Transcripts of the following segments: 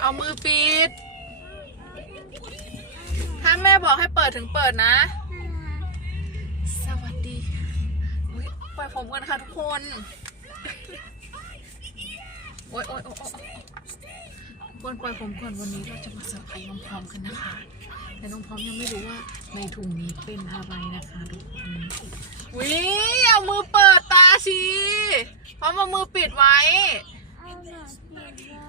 เอามือปิด ถ้าแม่บอกให้เปิดถึงเปิดนะ สวัสดีอุ๊ยปล่อยผมกันค่ะทุกคน โอ๊ยโอ๊ยโอ๊ยโอ๊ยทุกคนปล่อยผมก่อนวันนี้เราจะมาเซอร์ไพรส์น้องพร้อมกันนะคะ แต่น้องพร้อมยังไม่รู้ว่าในถุงนี้เป็นอะไรนะคะทุกคนวิเอามือเปิดตาสิพร้อมเอามือปิดไว้ เอาแบบนี้เลย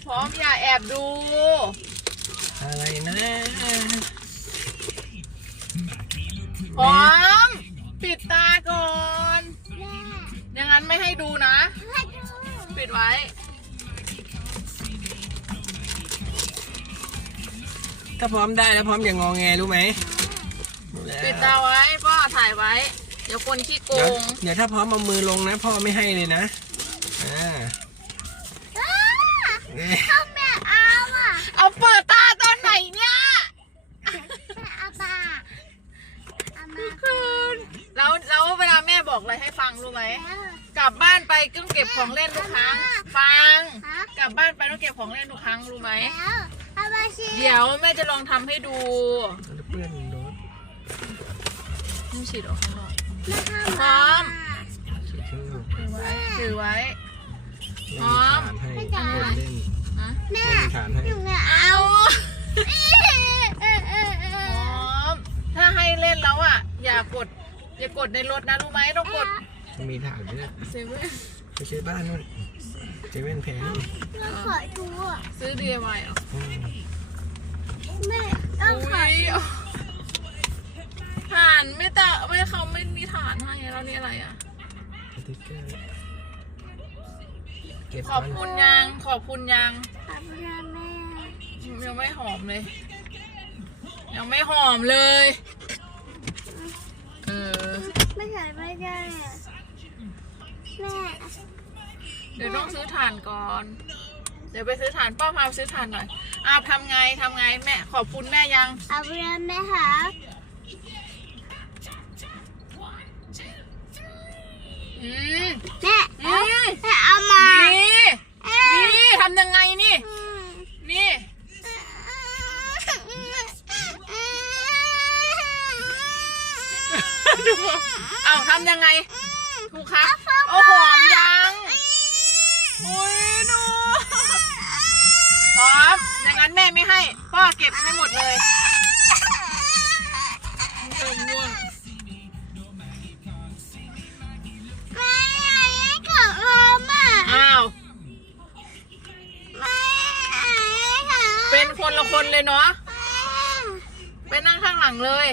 พ ร้อมอย่าแอบดู อะไรนะพร้อม ปิดตาก่อนแม่อย่างนั้นไม่ให้ดูนะให้ดูปิดไว้ ถ้าพร้อมได้แล้วพร้อมอย่างงอแงรู้ไหมรู้แล้วปิดตาไว้พ่อถ่ายไว้ เดี๋ยวคนขี้โกเดี๋ยวง เดี๋ยวถ้าพร้อมเอามือลงนะ พ่อไม่ให้เลยนะ อ่า อ้า เอ๊ะ เอาแม่เอาอะ เอาเปิดตาตอนไหนเนี่ย แม่เอามา เอามาคุณแล้วแล้วเวลาแม่บอกอะไรให้ฟังรู้ไหมแล้วกลับบ้านไปต้องเก็บของเล่นทุกครั้ง ฟังฮะกลับบ้านไปต้องเก็บของเล่นทุกครั้งรู้ไหมแล้วเอามาสิเดี๋ยวแม่จะลองทำให้ดูแล้วเพื่อนรถนี่ฉีดออกข้างนอกแม่ทำพร้อมถือชื่อถือไว้ถือไว้ พร้ไม่อมีมฐานให้คนเล่นฮะแม่ไม่มีฐานให้ หนูเนี่ยเอา เออเออเอ พ อ ร้อม ถ้าให้เล่นแล้วอะ อย่ากด อย่ากดในรถนะรู้ไหมต้องกดมีฐานด้วยเซเว่นไปซื้อบ้านนู่นเซเว่นแพงเราขอดูอะซื้อ DIY เหรออืมแม่เราขออุ้ยเอาฐานไม่แต่ไม่เขาไม่มีฐานให้แล้วนี่อะไรอะ สติ๊กเกอร์เก็บขอบคุณยังขอบคุณยัง ขอบคุณนะแม่ยังไม่หอมเลย ยังไม่หอมเลยเออ ไม่ใช่ไม่ได้อะแม่เดี๋ยวต้องซื้อถ่านก่อน เดี๋ยวไปซื้อถ่านป้าพาไปซื้อถ่านหน่อยอ้าวทำไงทำไงแม่ขอบคุณแม่ยังขอบคุณนะแม่ค่ะอืม แม่อืเอาม แม่เอามา นี่ นี่ทำยังไงนี่ อืม นี่ ดูเอาทำยังไงถูกครับเอาหอมยังอุ้ยดูพร้อมอย่างนั้นแม่ไม่ให้พ่อเก็บให้หมดเลยเริ่มง่วงแม่ให้ของเราอะอ้าวแม่ให้ของเป็นคนละคนเลยเนาะไปนั่งข้างหลังเลย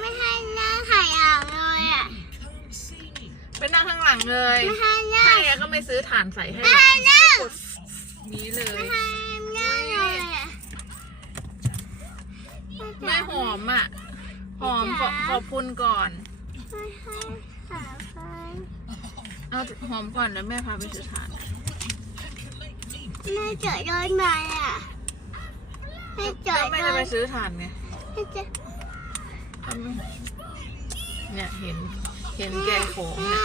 ไม่ให้หน้าไข่อ่างเลยอะ ไปนั่งข้างหลังเลยไม่ให้หน้าถ้าอย่างนั้นก็ไม่ซื้อถ่านใส่ให้หรไม่อกให้หน้ากดนี้เลยไม่ให้หน้าเลยอะไม่หอมอะ หอมขอขอบคุณก่อนไม่ให้ขาไฟเอาหอมก่อนแล้วแม่พาไปซื้อถ่านแม่เจอโดนมาอะแม่เจอก็โดไม่จะไปนซื้อถ่านไงแม่เจอทำไมเนี่ยเห็น เห็นแกงโขงแม่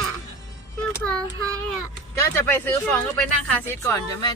เนี่ยกพอให้อะ ก็จะไปซื้อฟองก็ไปนั่งคาซีทก่อนเดี๋ยวแม่จะ